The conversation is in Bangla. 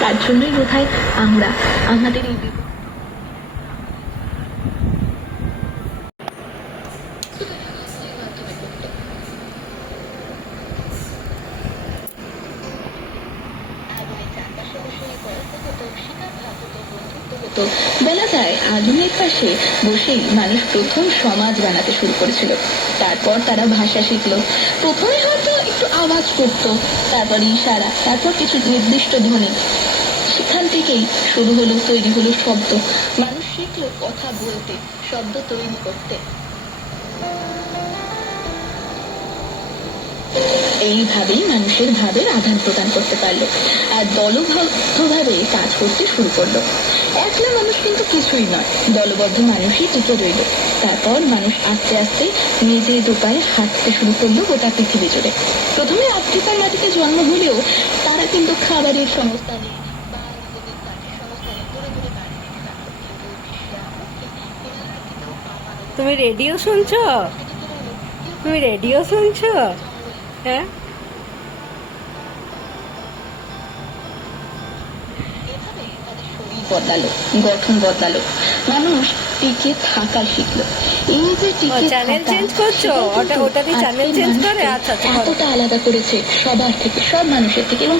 তার জন্যই বোধহয় আমরা আমাদের এই তো বলা যায় আগুনের পাশে বসেই মানুষ প্রথম সমাজ বানাতে শুরু করেছিল। তারপর তারা ভাষা শিখলো। প্রথমে হয়তো একটু আওয়াজ করতো, তারপর ইশারা, তারপর কিছু নির্দিষ্ট ধ্বনি। সেখান থেকেই শুরু হলো, তৈরি হলো শব্দ। মানুষ শিখলো কথা বলতে, শব্দ তৈরি করতে। এইভাবেই মানুষের ভাবের আদান প্রদান করতে পারলো, আর দলবদ্ধভাবে কাজ করতে শুরু করলো। একলা মানুষ কিন্তু কিছুই নয়, দলবদ্ধ মানুষই টিকে রইল। তারপর মানুষ আস্তে আস্তে নিজের উপায়ে হাঁটতে শুরু করলো গোটা পৃথিবী জুড়ে। প্রথমে আফ্রিকার মাটিতে জন্ম হলেও তারা কিন্তু খাবারের সংস্থানে তুমি রেডিও শুনছো? তুমি রেডিও শুনছো? হ্যাঁ, বদলালো, গঠন বদলালো, মানুষ টিকে থাকা শিখলো। এই যে টিকে চ্যানেল থাকা, চেঞ্জ করছো? সেটাই কিন্তু ওটা দিয়ে চ্যানেল আজকের চেঞ্জ করে? মানুষকে আচ্ছা আচ্ছা, করো। এতটা আলাদা করেছে সবার থেকে, সব মানুষের থেকে। এবং